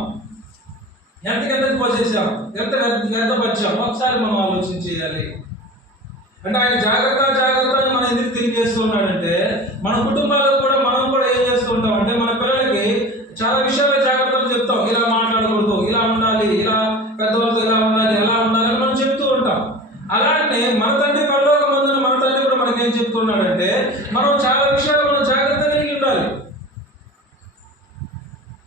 ఎంతకెంతకు పోసేసాం, ఎంత వ్యర్థపరిచాం, ఒకసారి మనం ఆలోచన చేయాలి. అంటే ఆయన జాగ్రత్త అని మనం ఎందుకు తెలియజేస్తున్నాడంటే, మన కుటుంబాలకు కూడా మనం కూడా ఏం చేస్తూ ఉంటాం అంటే, మన పిల్లలకి చాలా విషయాల్లో జాగ్రత్తలు చెప్తాం. ఇలా మాట్లాడకూడదు, ఇలా ఉండాలి, ఇలా పెద్దవాళ్ళతో ఇలా ఉండాలి, ఎలా ఉండాలని మనం చెప్తూ ఉంటాం. అలాంటి మన తండ్రి పరలోకమందున మన తండ్రి కూడా మనకి ఏం చెప్తున్నాడంటే, మనం చాలా విషయాలు మనం జాగ్రత్త కలిగి ఉండాలి.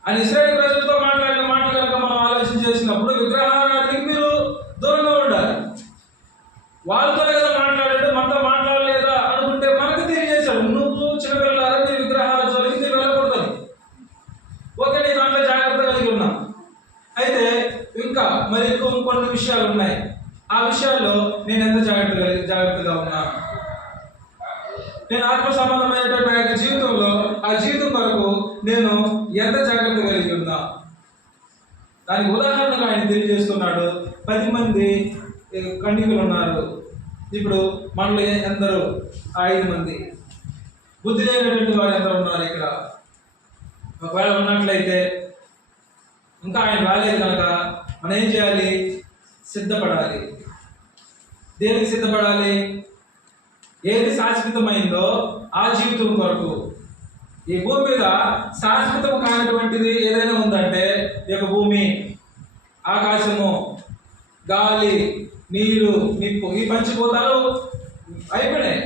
అని ఇశ్రాయేలు ప్రజలతో మాట్లాడిన మాట కనుక మనం ఆలోచన చేసినప్పుడు, విగ్రహారాధనకి మీరు దూరంగా ఉండాలి. వాళ్ళతోనే కదా మాట్లాడాడు, మనతో మాట్లాడలేదా అనుకుంటే మనకు తెలియజేశాడు, నువ్వు చిన్నపిల్లలారా నీ విగ్రహాల జోలికి మీరు వెళ్ళకూడదు. ఓకే, నీ దాంట్లో జాగ్రత్త కలిగి ఉన్నాం. అయితే ఇంకా మరి కొన్ని విషయాలు ఉన్నాయి. ఆ విషయాల్లో నేను ఎంత జాగ్రత్తగా ఉన్నా? నేను ఆత్మ సంబంధమైనటువంటి జీవితంలో ఆ జీవితం వరకు నేను ఎంత జాగ్రత్త కలిగి ఉన్నా? దానికి ఉదాహరణగా ఆయన తెలియజేస్తున్నాడు. 10 మంది కన్యకలు ఉన్నారు. ఇప్పుడు మనలో ఎందరో 5 మంది. బుద్ధి లేనటువంటి వారు ఎందరో ఉన్నారు ఇక్కడ. ఒకవేళ ఉన్నట్లయితే ఇంకా ఆయన రాలేదు కనుక మనం ఏం చేయాలి? సిద్ధపడాలి. దేనికి సిద్ధపడాలి? ఏది శాశ్వతమైందో ఆ జీవితం కొరకు. ఈ భూమి మీద శాశ్వతం కానటువంటిది ఏదైనా ఉందంటే ఈ యొక్క భూమి, ఆకాశము, గాలి, నీరు, నిప్పు, ఈ పంచభూతాలు అయిపోయినాయి.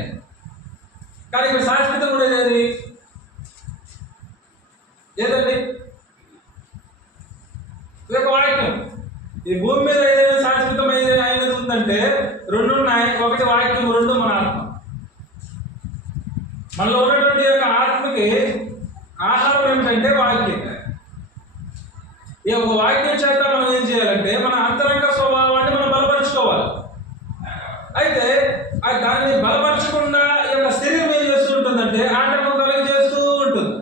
కానీ ఇక్కడ శాశ్వతం కూడా ఏదండి? ఈ యొక్క వాక్యం. ఈ భూమి మీద ఏదైనా శాశ్వతమైనది ఉందంటే 2 ఉన్నాయి. ఒకటి వాక్యం, 2 మన ఆత్మ. మనలో ఉన్నటువంటి యొక్క ఆత్మకి ఆహారం ఏమిటంటే వాక్యం. ఈ యొక్క వాక్యం చేత మనం ఏం చేయాలంటే మన అంతరంగ స్వభావాన్ని మనం బలపరుచుకోవాలి. అయితే దాన్ని బలపరచకుండా ఈ యొక్క శరీరం ఏం చేస్తూ ఉంటుందంటే ఆటంకం కలిగి చేస్తూ ఉంటుంది.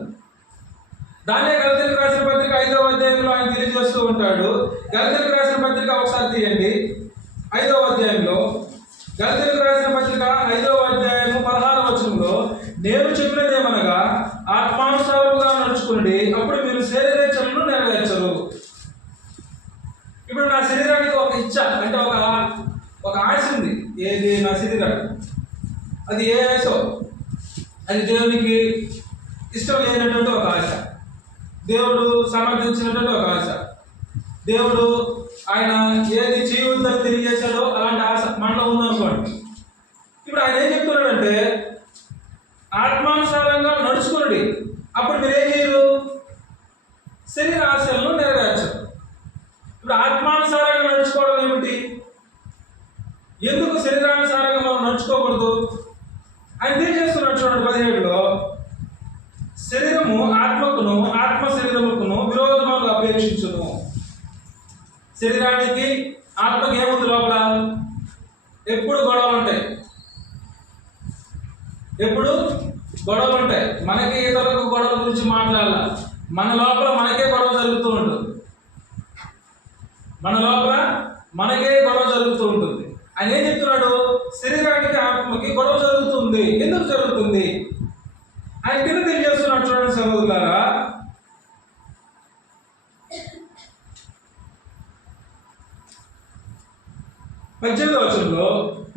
దాన్నే గలతీయులకు రాసిన పత్రిక 5వ అధ్యాయంలో ఆయన తెలియజేస్తూ ఉంటాడు. గలతీయులకు రాసిన పత్రిక ఒకసారి తీయండి. 5వ అధ్యాయంలో, గలతీయులకు రాసిన పత్రిక 5వ అధ్యాయము 16వ వచనంలో, నేను చెప్పినదేమనగా ఆత్మానుసారముగా నడుచుకోండి, అప్పుడు మీరు శరీరేచ్ఛలను నెరవేర్చరు. ఇప్పుడు నా శరీరానికి ఒక ఇచ్చ అంటే ఒక ఆశ ఉంది. ఏది? నా శరీరానికి. అది ఏ ఆశో? అది దేవునికి ఇష్టం లేనటువంటి ఒక ఆశ, దేవుడు సమర్థించినటువంటి ఒక ఆశ. దేవుడు ఆయన ఏది చేయవద్దని తెలియజేశాడో అలాంటి ఆశ మనలో ఉందనుకోండి. ఇప్పుడు ఆయన ఏం చెప్తున్నాడంటే ఆత్మానుసారంగా నడుచుకోండి, అప్పుడు మీరు ఏం చేయరు? శరీర ఆశలను నెరవేర్చరు. ఇప్పుడు ఆత్మానుసారంగా నడుచుకోవడం ఏమిటి? ఎందుకు శరీరానుసారంగా మనం నడుచుకోకూడదు? ఆయన తెలియజేస్తున్నాడు చూడండి 17లో, శరీరము ఆత్మకును, ఆత్మ శరీరముకును విరోధముగా అపేక్షించును. శరీరానికి ఆత్మకి ఏముంది? లోపల ఎప్పుడు గొడవలు ఉంటాయి. ఎప్పుడు గొడవలు ఉంటాయి. మనకి ఇతరులకు గొడవల గురించి మాట్లాడాల, మన లోపల మనకే గొడవ జరుగుతూ ఉంటుంది. మన లోపల మనకే గొడవ జరుగుతూ ఉంటుంది. ఆయన ఏం చెప్తున్నాడు? శరీరానికి ఆత్మకి గొడవ జరుగుతుంది. జరుగుతుంది. ఆయన కింద తెలియజేస్తున్నాడు చూడండి సహోదరులారా, 18వ వచనంలో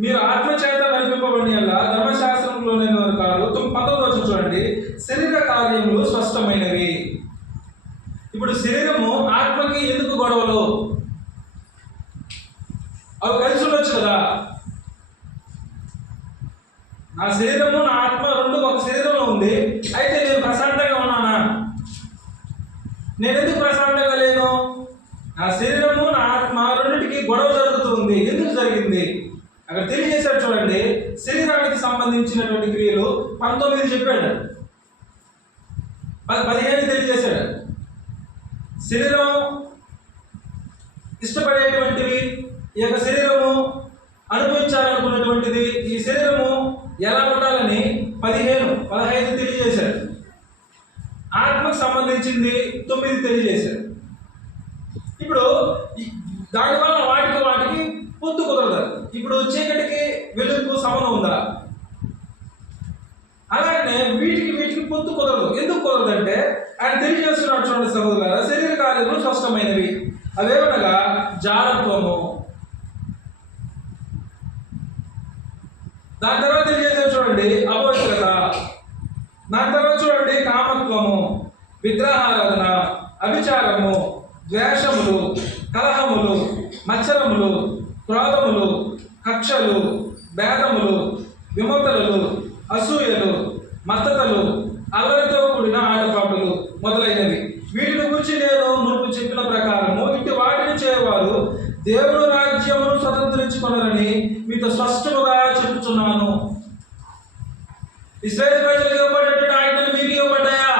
మీరు ఆత్మచేత నడిపింపబడిన యెడల ధర్మశాస్త్రంలోనే కాదు. 19వ వచనం చూడండి, శరీర కార్యములు స్పష్టమైనవి. ఇప్పుడు శరీరము ఆత్మకి ఎందుకు గొడవలు? అవి కలిసి ఉండొచ్చు కదా. నా శరీరము నా ఆత్మ రెండు ఒక శరీరంలో ఉంది. అయితే నేను ప్రశాంతంగా ఉన్నానా? నేను ఎందుకు ప్రశాంతంగా లేను? నా శరీరము నా ఆత్మ రెండింటికి గొడవ జరుగుతుంది. ఎందుకు జరిగింది? అక్కడ తెలియజేశాడు చూడండి. శరీరానికి సంబంధించినటువంటి క్రియలు 19 చెప్పాడు, 15 తెలియజేశాడు. శరీరం ఇష్టపడేటువంటివి, ఈ యొక్క శరీరము అనుభవించాలనుకున్నటువంటిది, ఈ శరీరము ఎలా ఉండాలని 15 తెలియజేశాడు. ఆత్మకు సంబంధించింది 9 తెలియజేశాడు. ఇప్పుడు దానివల్ల వాటికి పొత్తు కుదరదు. ఇప్పుడు చీకటికి వెలుగుకు సమనం ఉందా? అలాగే వీటికి పొత్తు కుదరదు. ఎందుకు కుదరదంటే ఆయన తెలియజేస్తున్నాడు చూడండి సహోదరులారా, శరీర కార్యములు స్పష్టమైనవి. అవేమనగా జారత్వము, దాని తర్వాత తెలియజేశాడు చూడండి అపవిత్రత, దాని తర్వాత చూడండి కామత్వము, విగ్రహారాధన, అభిచారము, ద్వేషములు, కలహములు, మత్సరములు, క్రోధములు, కక్షలు, భేదములు, విమతలు, అసూయలు, మత్తతలు, అల్లరితో కూడిన ఆటపాటలు మొదలైనవి. వీటిని గురించి నేను మునుపు చెప్పిన ప్రకారము ఇటు వాటిని చేయవారు దేవుని రాజ్యమును స్వతంత్రించుకొనరని మీతో స్పష్టముగా చెప్పుచున్నాను. ఇశ్రాయేలు ప్రజలకు ఇవ్వబడినటువంటి ఆజ్ఞలు మీకు ఇవ్వబడ్డాయా?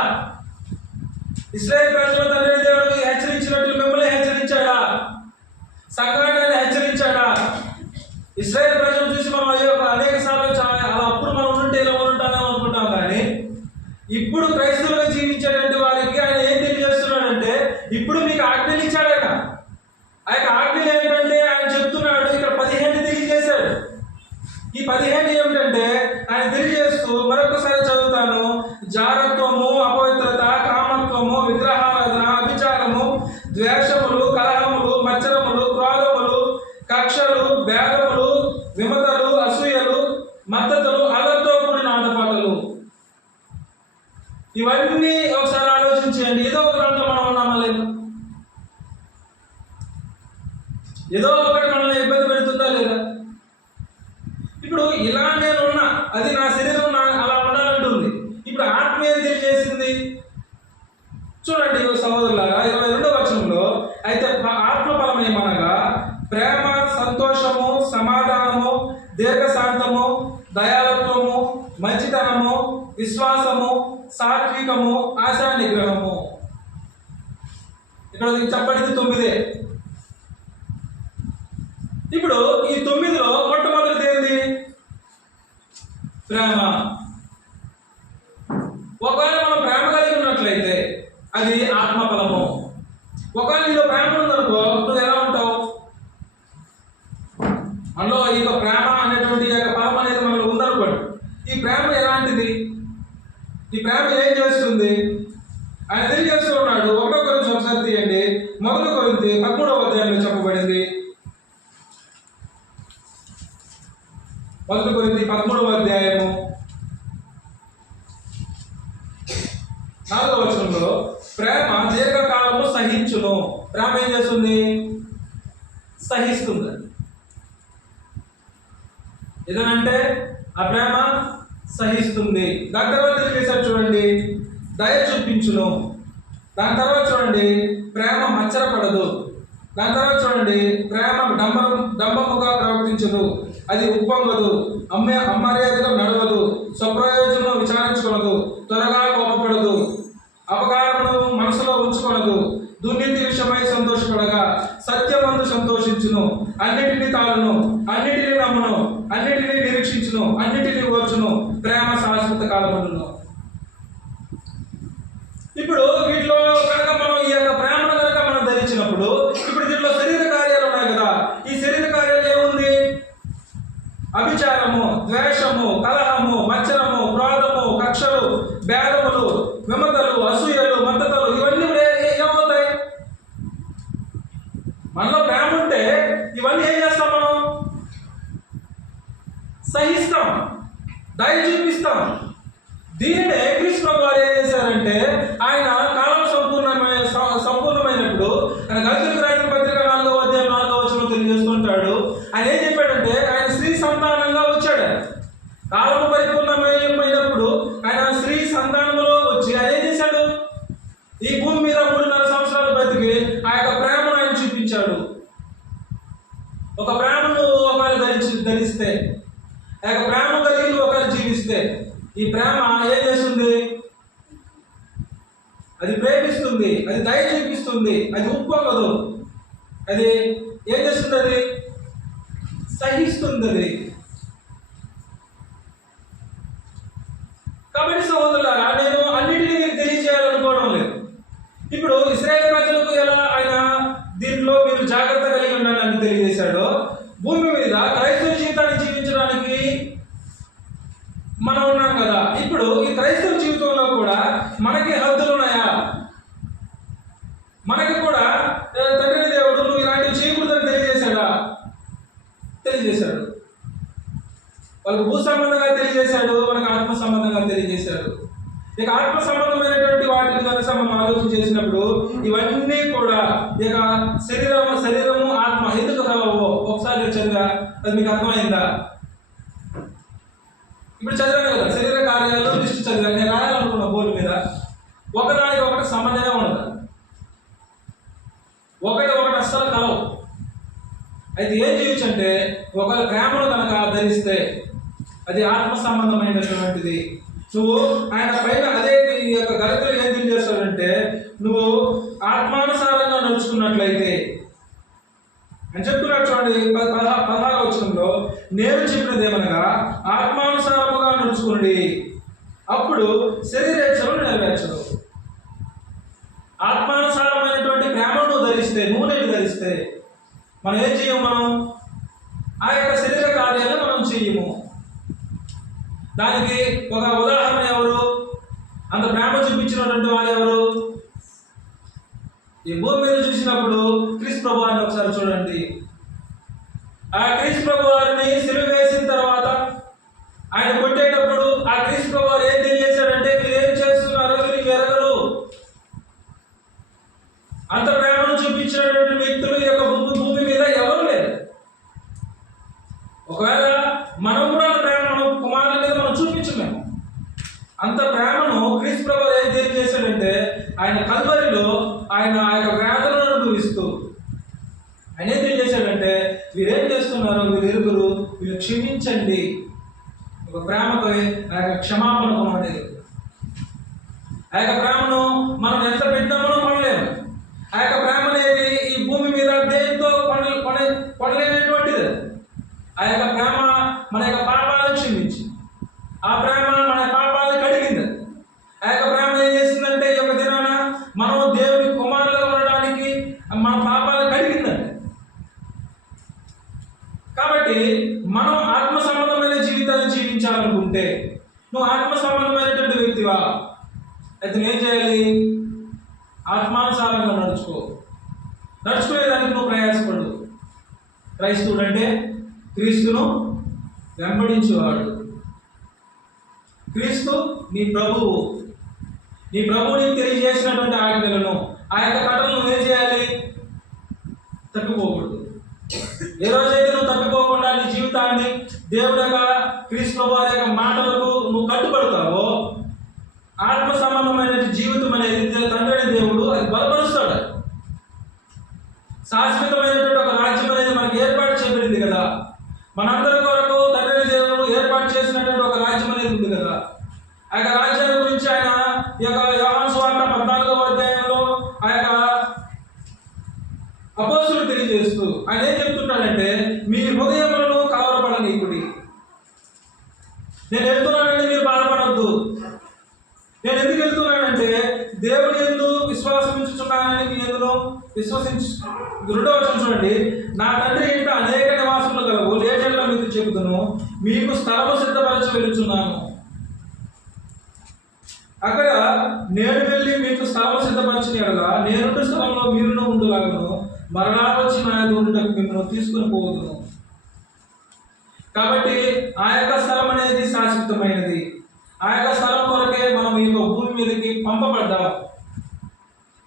ఇశ్రాయేలు ప్రజలు తండ్రి దేవుడు హెచ్చరించినట్లు మిమ్మల్ని హెచ్చరించాడా? సంఘాన్ని హెచ్చరించాడా? ఇశ్రాయేలు ప్రజలు చూసి మనం అనేక సార్లు అలా అప్పుడు మనం ఉంటే ఇలా ఉంటామో అనుకుంటాం, కానీ ఇప్పుడు క్రైస్తవులుగా జీవించేటువంటి వారికి ఆయన ఏం తెలియజేస్తున్నాడంటే ఇప్పుడు మీకు ఆజ్ఞలు ఇచ్చాడట. ఆ యొక్క ఆజ్ఞలు ఏమిటంటే ఆయన చెప్తున్నాడు, ఇక్కడ 15 తెలియజేశాడు. ఈ 15 ఏమిటంటే ఆయన తెలియజేస్తూ మరొకసారి చదువుతాను. జారత్వము, అపవిత్రత, కామత్వము, విగ్రహారాధన, అభిచారము, ద్వేషములు, కలహములు, మత్సరములు, క్రోధములు, కక్షలు, భేదములు, విమతలు, అసూయలు, మత్తతలు, అల్లరితో కూడిన ఆటపాటలు. ఇవన్నీ ఒకసారి ఆలోచించండి. ఏదో ఒక దాంట్లో మనం ఉన్నామా లేదు? ఏదో ఒకటి మనల్ని ఇబ్బంది పెడుతుందా లేదా? ఇప్పుడు ఇలా నేను ఉన్నా, అది నా శరీరం అలా ఉండాలంటుంది. ఇప్పుడు ఆత్మ ఏం తెలియజేసింది చూడండి సహోదరులారా, 22వ వచనంలో అయితే ఆత్మఫలం ఏమనగా ప్రేమ, సంతోషము, సమాధానము, దీర్ఘశాంతము, దయాళత్వము, మంచితనము, విశ్వాసము, సాత్వికము, ఆశా నిగ్రహము. ఇక్కడ చెప్పబడింది 9. ఇప్పుడు ఈ 9లో మొట్టమొదటిది ఏంది? ప్రేమ. ఒకవేళ మనం ప్రేమ కలిగి ఉన్నట్లయితే అది ఆత్మఫలము. ఒకవేళ నీలో ప్రేమ ఉందనుకో, నువ్వు ఎలా ఉంటావు? మనలో ఈ ప్రేమ అనేటువంటి ఫలం అనేది మనలో ఉందనుకోండి. ఈ ప్రేమ ఎలాంటిది? ఈ ప్రేమ ఏం చేస్తుంది? ఆయన తెలియజేస్తూ ఉన్నాడు. 1 కొరింథీ ఒకసారి తీయండి. 1 కొరింథీ 13వ అధ్యాయంలో చెప్పబడింది. 1 కొరింథీ 13వ అధ్యాయము 4వ వచనంలో ప్రేమ దీర్ఘకాలము సహించును. ప్రేమ ఏం చేస్తుంది? సహిస్తుంది. ఏదనంటే ఆ ప్రేమ సహిస్తుంది. దాని తర్వాత తెలియజేశారు చూడండి, దయ చూపించును. దాని తర్వాత చూడండి ప్రేమ మచ్చరపడదు. దాని తర్వాత చూడండి ప్రేమ డంబముగా ప్రవర్తించదు, అది ఉప్పొంగదు, అమర్యాదగా నడవదు, స్వప్రయోజనం విచారించుకొనదు, త్వరగా కోపపడదు, అపకారమును మనసులో ఉంచుకొనదు, దుర్నీతి విషయమై సంతోషపడగా సత్యమందు సంతోషించును, అన్నిటినీ తాళును, అన్నిటినీ నమ్మును, అన్నిటినీ నిరీక్షించును, అన్నిటినీ ఓర్చును, ప్రేమ శాశ్వత కాలమును. ఇప్పుడు వీటిలో కనుక మనం ఈ యొక్క ప్రేమను కనుక మనం ధరించినప్పుడు ఇప్పుడు దీంట్లో శరీర కార్యాలు ఉన్నాయి కదా. ఈ శరీర కార్యాలు ఏముంది? అభిచారము, ద్వేషము, కలహము, మత్సరము, క్రోధము, భేదములు, విమతలు, అసూయలు, మద్దతులు ఇవన్నీ కూడా ఏమవుతాయి? మనలో ప్రేమ ఉంటే ఇవన్నీ ఏం చేస్తాం? మనం సహిస్తాం, దయ చూపిస్తాం. దీనినే క్రీస్తు ప్రభు వారు ఏం చేశారంటే, ఆయన కాలం సంపూర్ణమైనప్పుడు ఆయన గలతీయులకు రాసిన పత్రిక 4వ అధ్యాయం 4వ వచనం తెలియజేస్తుంటాడు. ఆయన ఏం చెప్పాడంటే, ఆయన స్త్రీ సంతానంగా వచ్చాడు. కాలం పరిపూర్ణమైనప్పుడు ఆయన స్త్రీ సంతానంలో వచ్చి ఆయన ఏం చేశాడు? ఈ భూమి మీద 3.5 సంవత్సరాలు బతికి ఆ యొక్క ప్రేమను ఆయన చూపించాడు. ఒక ప్రేమను ఒకవేళ ధరిస్తే, ఆ యొక్క ప్రేమ కలిగి ఒకవేళ జీవిస్తే, ఈ ప్రేమ ఏం చేస్తుంది? అది ప్రేమిస్తుంది, అది దయ చూపిస్తుంది, అది ఉప్పొంగదు, అది ఏం చేస్తుంది? అది సహిస్తుంది. అది కాబట్టి సహోదరులారా, నేను అన్నిటినీ మీకు తెలియజేయాలనుకోవడం లేదు. ఇప్పుడు ఇశ్రాయేలు ప్రజలకు ఎలా ఆయన దీంట్లో మీరు జాగ్రత్త కలిగి ఉండాలని తెలియజేశాడో, భూమి మీద క్రైస్తవ జీవితాన్ని జీవించడానికి మనం ఉన్నాం కదా. ఇప్పుడు ఈ క్రైస్తవ జీవితంలో కూడా మనకి హద్దులు ఉన్నాయా? మనకి కూడా తండ్రి దేవుడు నువ్వు ఇలాంటివి చేయకూడదని తెలియజేశాడా? తెలియజేశాడు. వాళ్ళకు భూ సంబంధంగా తెలియజేశాడు, మనకు ఆత్మ సంబంధంగా తెలియజేశాడు. ఇక ఆత్మ సంబంధమైనటువంటి వాటిని కనుక మనం ఆలోచన చేసినప్పుడు ఇవన్నీ కూడా ఇక శరీరము ఆత్మ ఎందుకు కలవో ఒకసారి చదివా, అది మీకు అర్థమైందా? ఇప్పుడు చదివాను కదా, శరీర కార్యాలు లిస్ట్ చదివాను. నేను రాయాలనుకున్నా బోర్డు మీద. ఒకదానికి ఒకటి సంబంధమే ఉండదు, ఒకటి అస్సలు కలవు. అయితే ఏం చేయొచ్చు అంటే, ఒకరి ప్రేమను కనుక ధరిస్తే అది ఆత్మ సంబంధమైనటువంటిది. నువ్వు ఆయన పైన అదే ఈ యొక్క గలతీయులు ఏం తెలియజేస్తాడంటే, నువ్వు ఆత్మానుసారంగా నడుచుకున్నట్లయితే అని చెప్తున్నాడు. చూడండి 16వ వచనంలో, నేను చెప్పినది ఏమనగా ఆత్మానుసారముగా నడుచుకుని అప్పుడు శరీరేచ్ఛలను నెరవేర్చదు. ఆత్మానుసారమైనటువంటి ప్రేమను ధరిస్తే, నూనెను ధరిస్తే మనం ఏం చేయము? మనం ఆ యొక్క శరీర కార్యాలు మనం చేయము. దానికి ఒక ఉదాహరణ ఎవరు? అంత ప్రేమ చూపించినటువంటి వాళ్ళు ఎవరు? ఈ భూమి మీద చూసినప్పుడు క్రీస్తు ప్రభు వారిని ఒకసారి చూడండి. ఆ క్రీస్తు ప్రభు వారిని సిలువ వేసిన తర్వాత ఆయన కొట్టేటప్పుడు ఆ క్రీస్తు ప్రభు వారు ఏం తెలియజేశాడంటే, మీరు ఏం చేస్తున్నారో మీరు ఎరగరు. అంత ప్రేమను చూపించినటువంటి వ్యక్తులు ఈ యొక్క భూమి మీద ఎవరు లేరు. ఒకవేళ మనం కూడా అంత ప్రేమ మనం కుమారుల మీద మనం చూపించలేము. అంత ప్రేమను క్రీస్తు ప్రభు ఏం తెలియజేశాడంటే, ఆయన కల్వరిలో ఆయన ఆ యొక్క వేదనను అనుభవిస్తూ ఆయన ఏం తెలియజేశాడంటే, వీరేం చేస్తున్నారో మీరు ఎరుగురు, వీళ్ళు క్షమించండి. ఒక ప్రేమతో ఆ యొక్క క్షమాపణ పొందలేదు. ఆ యొక్క ప్రేమను మనం ఎంత పెట్టామో కొనలేము. ఆ యొక్క ప్రేమ అనేది ఈ భూమి మీద దేనితో కొనలేనటువంటిది. ఆ యొక్క ప్రేమ మన యొక్క పాపాలను క్షమించి, ఆ ప్రేమ మన పాపాలను కడిగింది. ఆ యొక్క ప్రేమ ఏం చేసిందంటే, ఈ యొక్క దినాన మనం దేవుని కుమారులుగా ఉండడానికి మన పాపాలను కడిగిందండి. కాబట్టి మనం ఆత్మ సంబంధమైన జీవితాన్ని జీవించాలనుకుంటే, నువ్వు ఆత్మ సంబంధమైనటువంటి వ్యక్తివా అయితే నువ్వేం చేయాలి? ఆత్మానుసారంగా నడుచుకునేదానికి నువ్వు ప్రయాసపడు. క్రైస్తవుడు అంటే క్రీస్తును వెంబడించేవాడు. క్రీస్తు నీ ప్రభువు. నీ ప్రభువుని తెలియజేసినటువంటి ఆజ్ఞలను, ఆ యొక్క కట్టలను నువ్వేం చేయాలి? తప్పిపోకూడదు. ఏ రోజైతే నువ్వు తప్పిపోకుండా నీ జీవితాన్ని దేవుడి యొక్క క్రీస్తు ప్రభు వారి యొక్క మాటలకు నువ్వు కట్టుబడతావో, ఆత్మ సంబంధమైన జీవితం అనేది తండ్రి దేవుడు అది బలపరుస్తాడు. శాశ్వతమైనటువంటి ఒక రాజ్యం అనేది మనకు ఏర్పాటు చేయబడింది కదా. మనందరి కొరకు తండ్రి దేవుడు ఏర్పాటు చేసినటువంటి ఒక రాజ్యం అనేది ఉంది కదా. ఆ యొక్క రాజ్యాన్ని గురించి ఆయన ఈ యొక్క యోహాను సువార్త 14వ అధ్యాయంలో ఆ యొక్క అపోస్తులు తెలియజేస్తూ ఆయన ఏం చెప్తున్నాడంటే, మీ హృదయములను కలవరపడనీకుడి. నేను వెళ్తున్నానంటే మీరు బాధపడద్దు. నేను ఎందుకు వెళ్తున్నానంటే, దేవుని యందు విశ్వాసం ఉంచుతున్నానని మీ ఎందులో విశ్వసించు. 2వ వచనం చూడండి, నా తండ్రి ఇంట అనేక నివాసములు కలవు, లేటెల్లా మీకు చెబుతాను, మీకు స్థలము సిద్ధపరచి వెళుచున్నాను. అక్కడ నేను వెళ్ళి మీకు స్థలం సిద్ధపరిచిన ఎడల నేనుండే స్థలంలో మీరును ఉండులాగును, మరలా వచ్చి నా యొద్ద ఉండుటకు మిమ్మల్ని తీసుకుని పోవదును. కాబట్టి ఆ యొక్క స్థలం అనేది శాశ్వతమైనది. ఆ యొక్క స్థలం కొరకే మనం ఈ యొక్క భూమి మీదకి పంపబడ్డాం.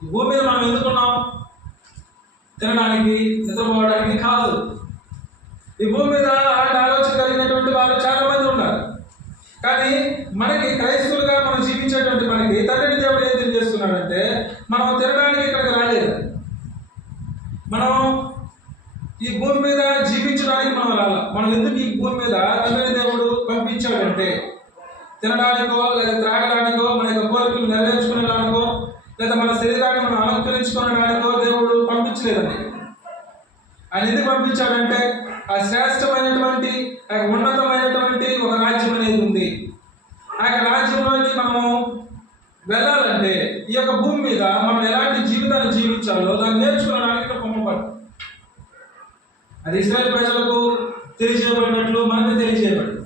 భూమి మీద మనం ఎందుకున్నాం? తినడానికి, నిద్రపోవడానికి కాదు. ఈ భూమి మీద అలాంటి ఆలోచన కలిగినటువంటి వారు చాలా మంది ఉన్నారు. కానీ మనకి క్రైస్తవులుగా మనం జీవించేటువంటి మనకి తండ్రి దేవుడు ఏం తెలియజేస్తున్నాడంటే, మనం తినడానికి ఇక్కడికి రాలేదు. మనం ఈ భూమి మీద జీవించడానికి మనం రాల. మనం ఎందుకు ఈ భూమి మీద తండ్రి దేవుడు పంపించాడంటే, తినడానికో లేదా త్రాగడానికో, మన యొక్క కోరికలు నెరవేర్చుకునేదానికో, లేదా మన శరీరాన్ని మనం అలంకరించుకునేదానికో దేవుడు పంపించలేదండి. ఆయన ఎందుకు పంపించాడంటే, ఆ శ్రేష్టమైనటువంటి ఉన్నతమైనటువంటి ఒక రాజ్యం అనేది ఉంది. ఆ యొక్క రాజ్యంలోకి మనము వెళ్ళాలంటే ఈ యొక్క భూమి మీద మనం ఎలాంటి జీవితాన్ని జీవించాలో దాన్ని నేర్చుకోవడానికి పంపబడ్డాం. అది ఇశ్రాయేలు ప్రజలకు తెలియజేయబడినట్లు మనకు తెలియజేయబడింది.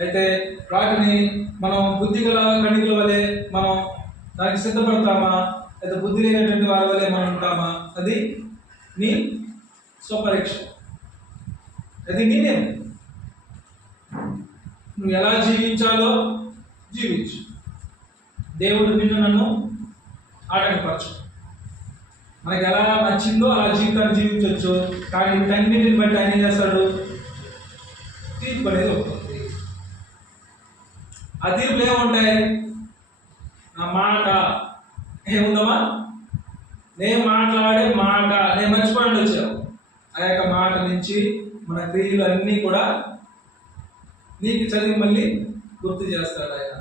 అయితే వాటిని మనం బుద్ధిగల కణికల వలె మనం దానికి సిద్ధపడతామా, లేదా బుద్ధి లేనటువంటి వారి వలె మనం ఉంటామా? అది నీ స్వపరీక్ష. అది నేనే. నువ్వు ఎలా జీవించాలో జీవించు. దేవుడు నిన్ను నన్ను ఆటంకపరచు. మనకి ఎలా నచ్చిందో అలా జీవితాన్ని జీవించవచ్చు. కానీ వీటన్నిటిని బట్టి ఆయన ఏం చేస్తాడు? తీర్పు అనేది వస్తుంది. ఆ తీర్పులు ఏముంటాయి? నా మాట ఏముందమ్మా? నేను మాట్లాడే మాట నేను మర్చిపోయి వచ్చాను. ఆ యొక్క మాట నుంచి మన క్రియలు అన్నీ కూడా నీకు చదివి మళ్ళీ గుర్తు చేస్తాడు ఆయన.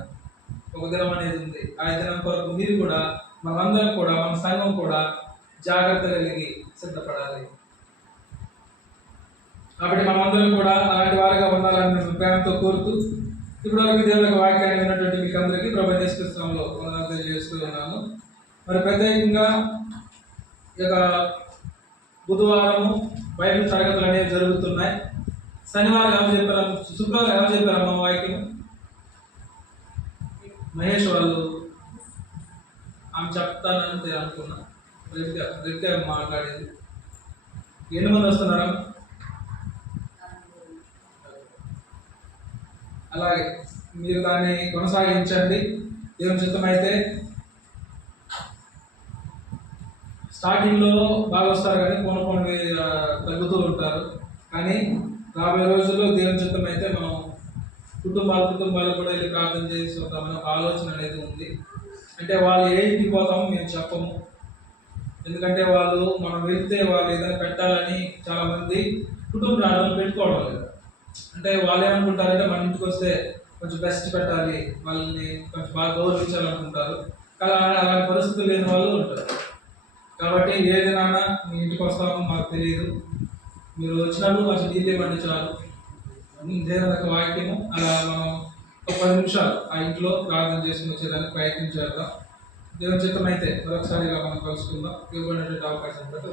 ఒక దినం అనేది ఉంది. ఆ దినం కొరకు మీరు కూడా, మనందరం కూడా, మన సంఘం కూడా జాగ్రత్త కలిగి సిద్ధపడాలి. కాబట్టి మనమందరం కూడా అలాంటి వారిగా ఉండాలని నేను ప్రేమతో కోరుతూ, ఇప్పటివరకు దేవుని యొక్క వాక్యాన్ని విన్నటువంటి మీకు అందరికీ ప్రభువైన యేసు క్రీస్తు నామములో వందనాలు తెలియజేస్తూ ఉన్నాను. మరి ప్రత్యేకంగా ఈ యొక్క బుధవారము బైబిల్ తరగతులు అనేవి జరుగుతున్నాయి. శనివారం ఎవరు చెప్పారు? శుక్రవారం ఎవరు చెప్పారమ్మా వాక్యం? మహేష్ వాళ్ళు ఆమె చెప్తానని అనుకున్నా. రేపు మాట్లాడేది. ఎన్ని మంది వస్తున్నారా? అలాగే మీరు దాన్ని కొనసాగించండి. దేవుని చిత్తం అయితే స్టార్టింగ్లో బాగా వస్తారు, కానీ కొన్ని తగ్గుతూ ఉంటారు. కానీ రాబోయే రోజుల్లో దేవుని చిత్తం అయితే మనం కుటుంబాలు కూడా వెళ్ళి ప్రార్థన చేసి వద్దామని ఒక ఆలోచన అనేది ఉంది. అంటే వాళ్ళు ఏంటికి పోతామో మేము చెప్పము. ఎందుకంటే వాళ్ళు మనం వెళ్తే వాళ్ళు ఏదైనా పెట్టాలని చాలామంది కుటుంబ ప్రార్థనలు పెట్టుకోవడం లేదు. అంటే వాళ్ళు ఏమనుకుంటారంటే మన ఇంటికి వస్తే కొంచెం బెస్ట్ పెట్టాలి, వాళ్ళని కొంచెం బాగా గౌరవించాలనుకుంటారు. కానీ అలాంటి పరిస్థితులు లేని వాళ్ళు ఉంటారు. కాబట్టి ఏదైనా మీ ఇంటికి వస్తామో మాకు తెలియదు, మీరు వచ్చినప్పుడు కొంచెం నీళ్ళు ఇవ్వండి చాలు. దేవుని యొక్క వాక్యము అలా మనం ఒక 10 నిమిషాలు ఆ ఇంట్లో ప్రార్థన చేసుకుని వచ్చేదానికి ప్రయత్నం చేద్దాం. దేవుని చిత్తం అయితే మరొకసారిగా మనం కలుసుకుందాం. ఇవ్వబడినటువంటి అవకాశం బట్టి